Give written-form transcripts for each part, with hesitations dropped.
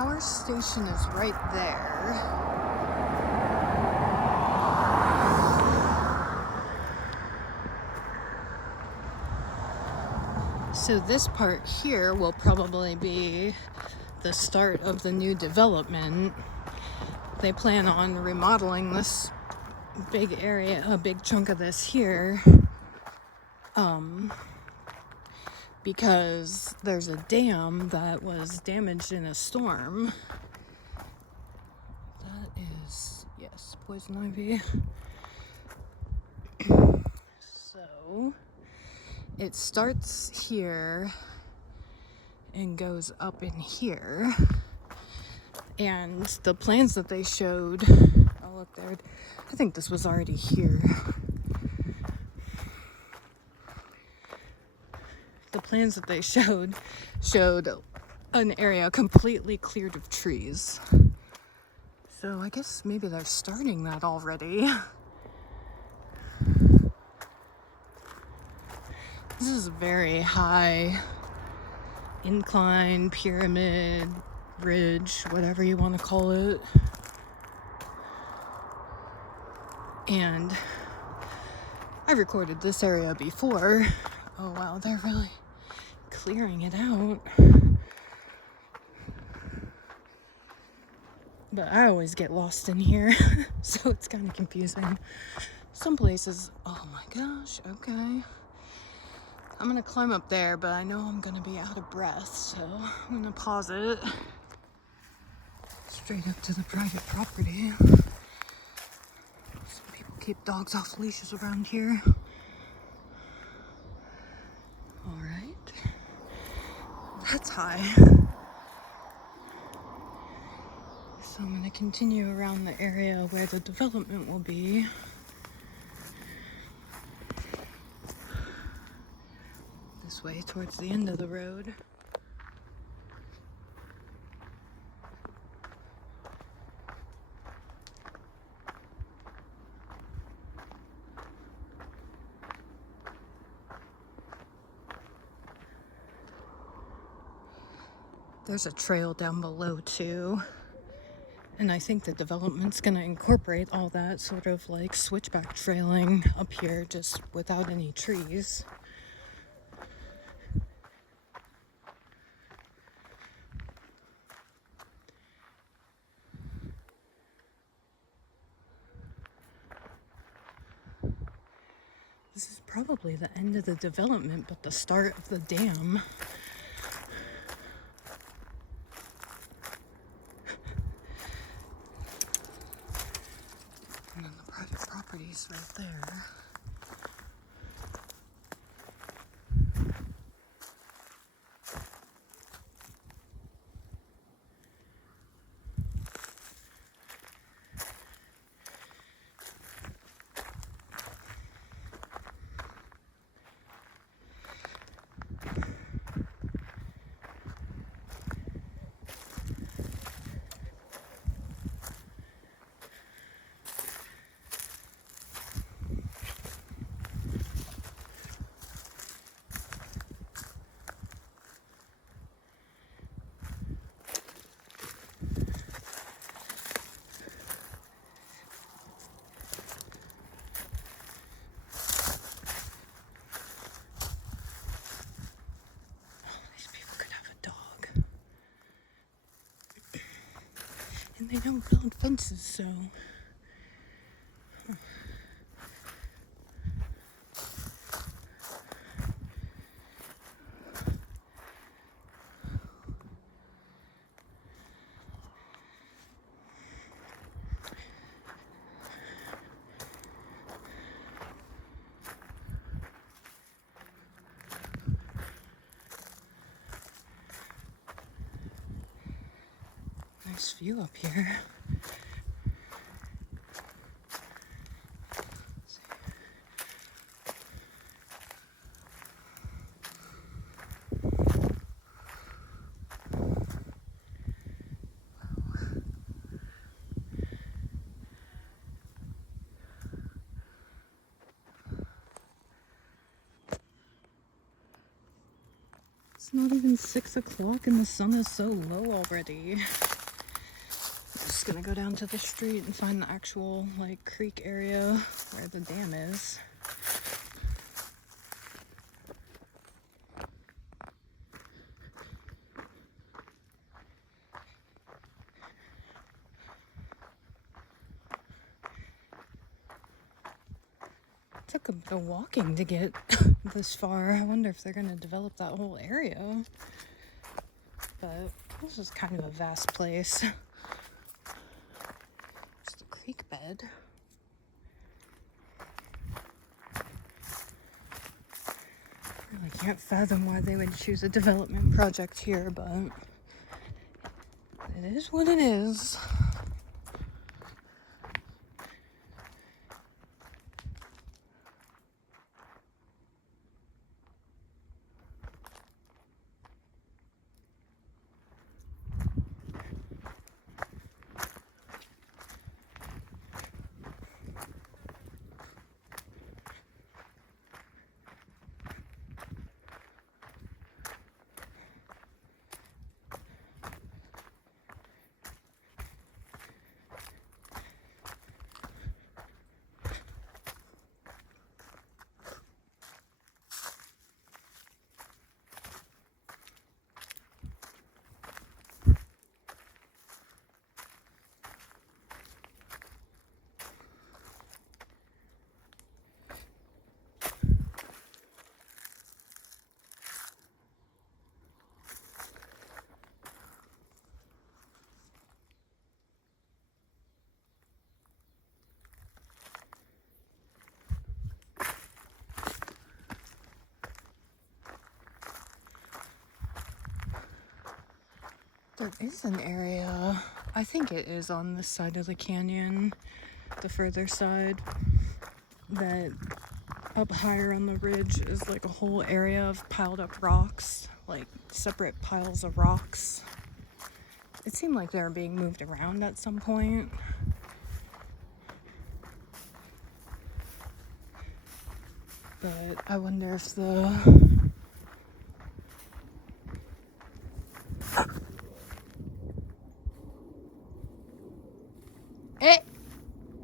power station is right there. So this part here will probably be the start of the new development. They plan on remodeling this big area, a big chunk of this here, because there's a dam that was damaged in a storm. That is, yes, poison ivy. So it starts here and goes up in here. And the plans that they showed, oh look there, I think this was already here. The plans that they showed an area completely cleared of trees. So I guess maybe they're starting that already. This is a very high incline, pyramid, ridge, whatever you want to call it. And I recorded this area before. Oh wow, they're really clearing it out. But I always get lost in here, so it's kind of confusing. Some places, oh my gosh, okay. I'm gonna climb up there, but I know I'm gonna be out of breath, so I'm gonna pause it. Straight up to the private property. Some people keep dogs off leashes around here. Alright. That's high. So I'm gonna continue around the area where the development will be. This way towards the end of the road. There's a trail down below too. And I think the development's gonna incorporate all that sort of like switchback trailing up here just without any trees. This is probably the end of the development, but the start of the dam. And then the private property's right there. And they don't build fences, so... Nice view up here. It's not even 6 o'clock and the sun is so low already. gonna go down to the street and find the actual, like, creek area where the dam is. Took a bit of walking to get this far. I wonder if they're gonna develop that whole area. But this is kind of a vast place. It's the creek bed. I really can't fathom why they would choose a development project here, but it is what it is. There is an area, I think it is on this side of the canyon, the further side, that up higher on the ridge is like a whole area of piled up rocks, like separate piles of rocks. It seemed like they were being moved around at some point. But I wonder if the...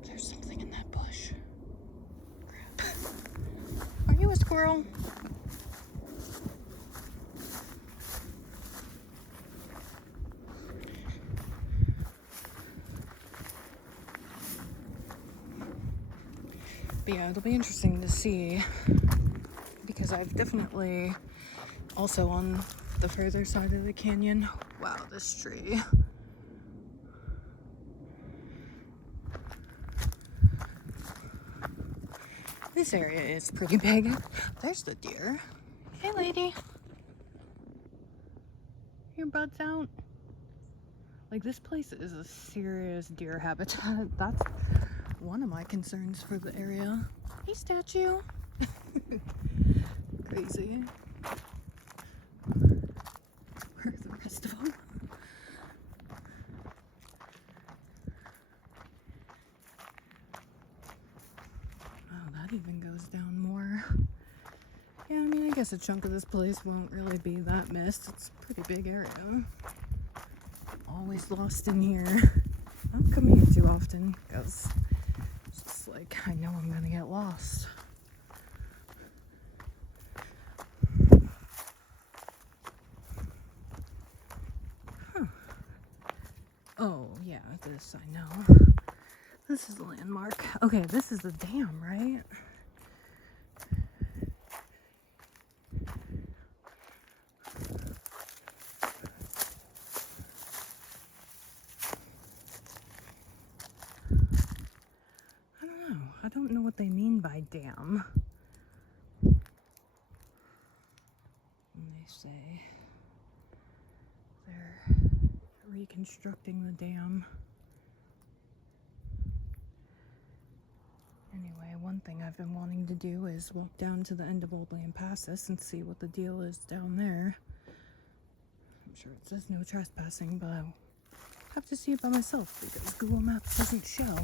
There's something in that bush. Crap. Are you a squirrel? But yeah, it'll be interesting to see, because I've definitely also on the further side of the canyon. Wow, this tree. This area is pretty big. There's the deer. Hey, lady. Your butt's out. Like, this place is a serious deer habitat. That's one of my concerns for the area. Hey, statue. Crazy. Where are the rest of them? Oh, that even goes down more. Yeah, I mean, I guess a chunk of this place won't really be that missed. It's a pretty big area. Always lost in here. I don't come here too often because it's just like, I know I'm gonna get lost. Huh. Oh, yeah, this I know. This is a landmark. Okay, this is the dam, right? I don't know what they mean by dam. They say they're reconstructing the dam. Anyway, one thing I've been wanting to do is walk down to the end of Old Lampassas and see what the deal is down there. I'm sure it says no trespassing, but I'll have to see it by myself because Google Maps doesn't show.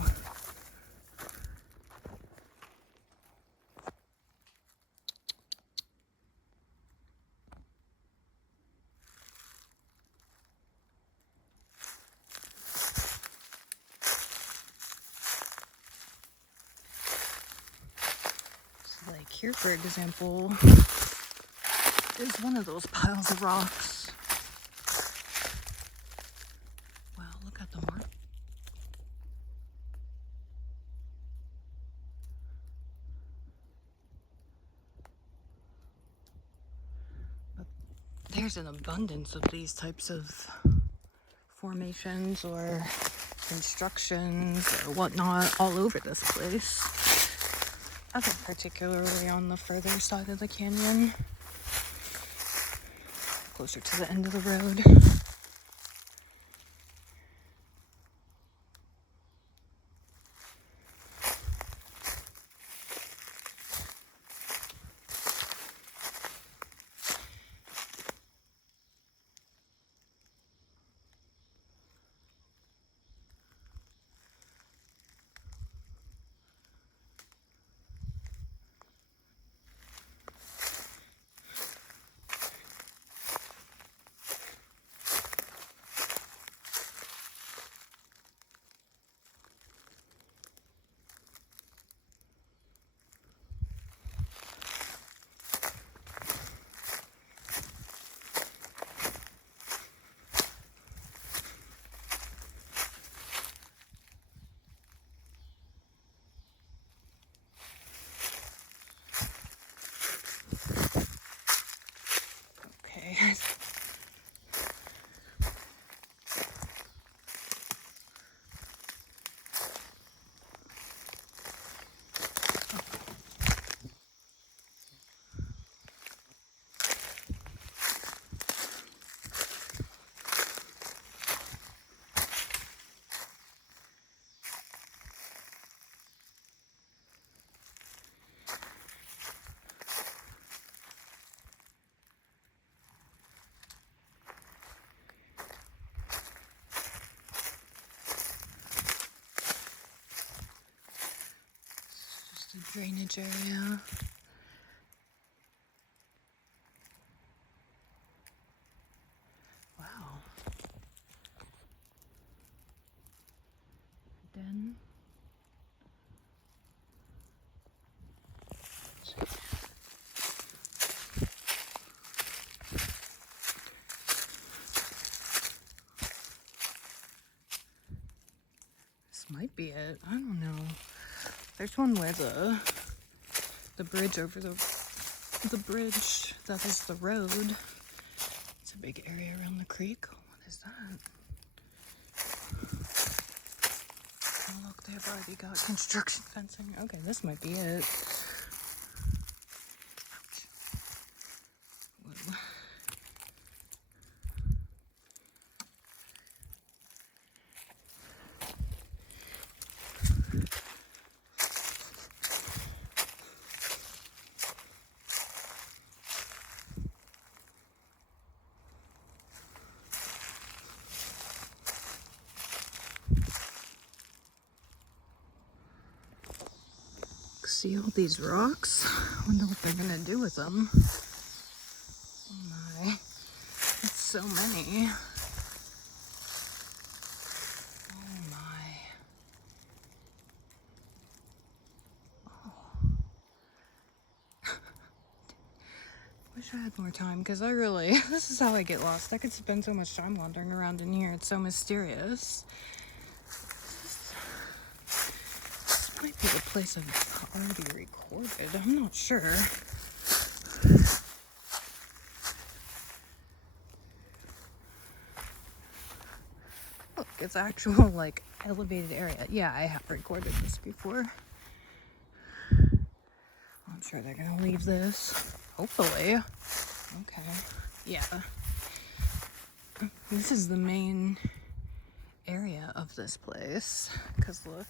here, for example, is one of those piles of rocks. Wow, look at the mark. But there's an abundance of these types of formations or constructions or whatnot all over this place. I think particularly on the further side of the canyon, closer to the end of the road. Okay. Just a drainage area. Wow. Den. This might be it. I don't know. There's one where the bridge over the bridge that is the road. It's a big area around the creek. What is that? Oh look, they've already got construction fencing. Okay, this might be it. Ouch. Whoa. See all these rocks? I wonder what they're gonna do with them. Oh my, it's so many. Oh my. Oh. Wish I had more time, because this is how I get lost. I could spend so much time wandering around in here. It's so mysterious. This might be the place I've already recorded. I'm not sure. Look, it's actual, like, elevated area. Yeah, I have recorded this before. I'm sure they're gonna leave this. Hopefully. Okay. Yeah. This is the main area of this place. Because look.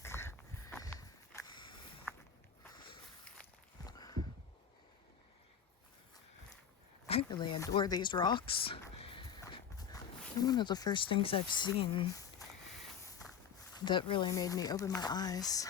I really adore these rocks. They're one of the first things I've seen that really made me open my eyes.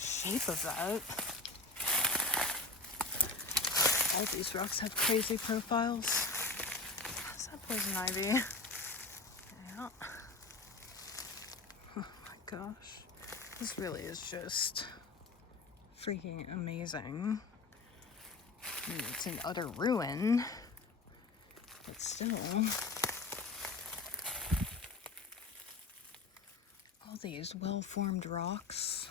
shape of that. All these rocks have crazy profiles. Is that poison ivy? Yeah. Oh my gosh. This really is just freaking amazing. I mean, it's in utter ruin, but still. All these well-formed rocks,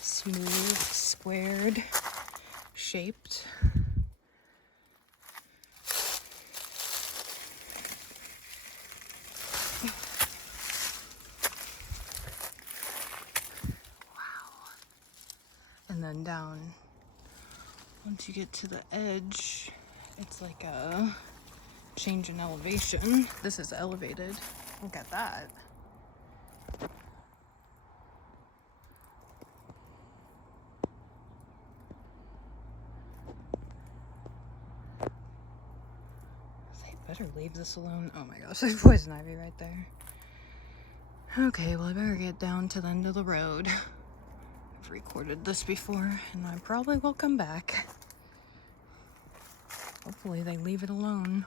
smooth, squared, shaped. And then down, once you get to the edge, it's like a change in elevation. This is elevated. Look at that. They better leave this alone. Oh my gosh, there's poison ivy right there. Okay, well I better get down to the end of the road. I've recorded this before, and I probably will come back. Hopefully they leave it alone.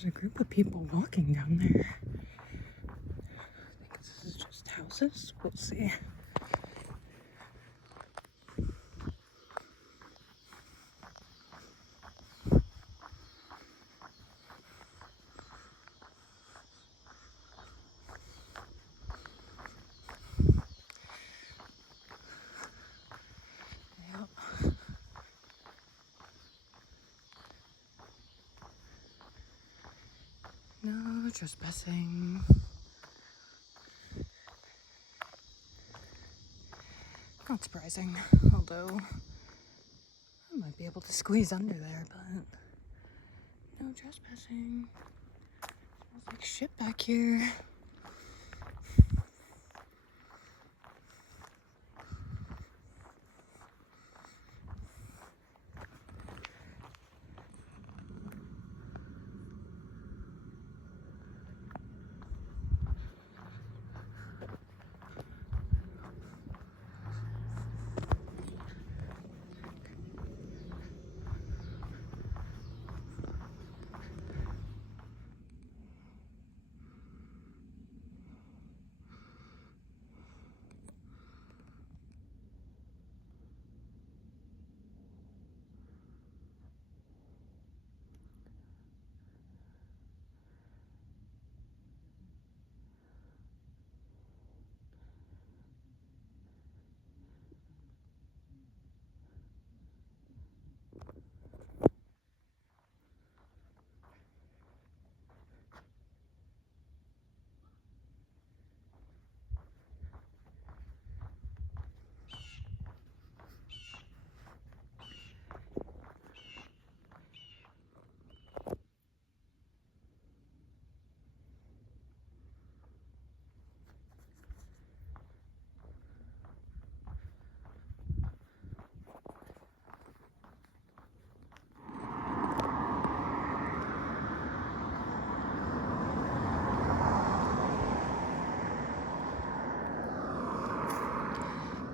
There's a group of people walking down there. I think this is just houses. We'll see. Yep. No trespassing. Not surprising, although I might be able to squeeze under there, but no trespassing. Smells like shit back here.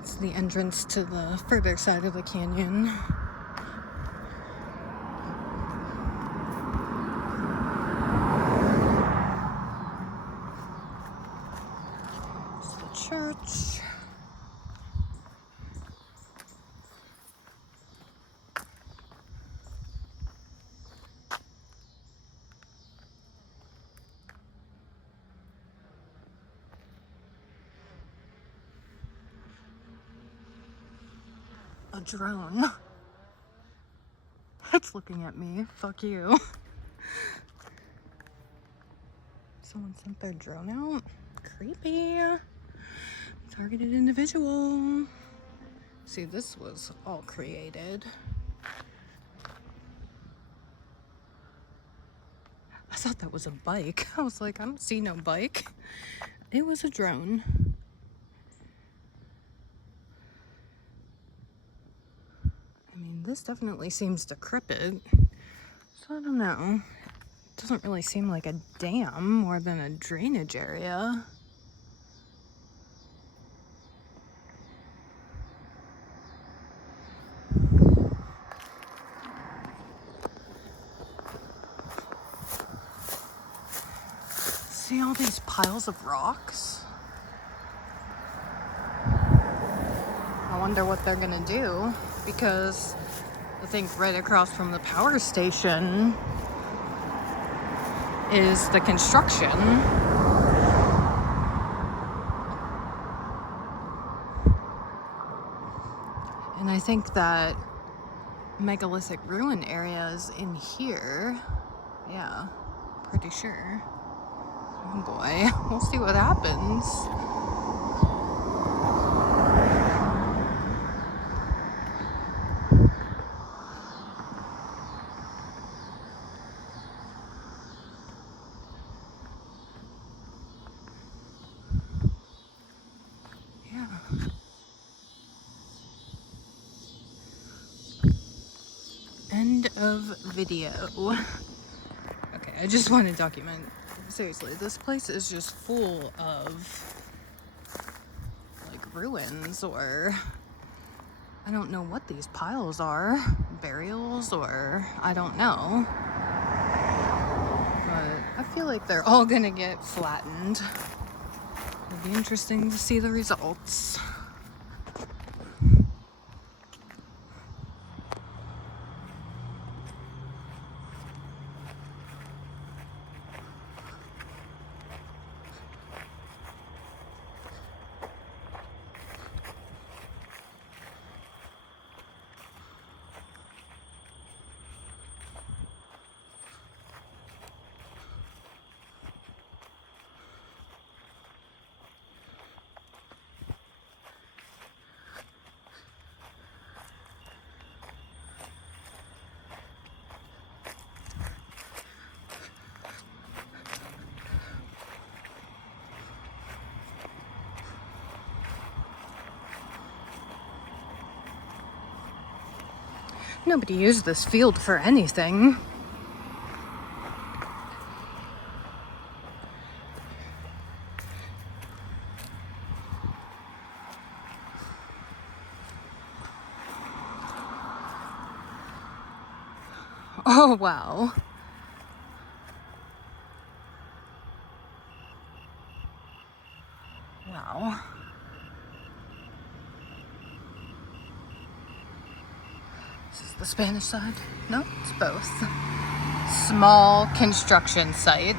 It's the entrance to the further side of the canyon. It's the church. A drone. It's looking at me. Fuck you. Someone sent their drone out. Creepy. Targeted individual. See, this was all created. I thought that was a bike. I was like, I don't see no bike. It was a drone. I mean, this definitely seems decrepit. So I don't know. It doesn't really seem like a dam more than a drainage area. See all these piles of rocks? I wonder what they're gonna do, because I think right across from the power station is the construction. And I think that megalithic ruin area is in here. Yeah, pretty sure. Oh boy, we'll see what happens. Yeah. End of video. Okay, I just want to document. Seriously, this place is just full of like ruins, or I don't know what these piles are. Burials, or I don't know. But I feel like they're all gonna get flattened. It'll be interesting to see the results. Nobody used this field for anything. Oh, wow. Wow. Is this the Spanish side? No, it's both. Small construction site.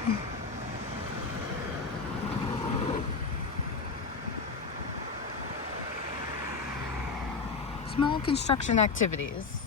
Small construction activities.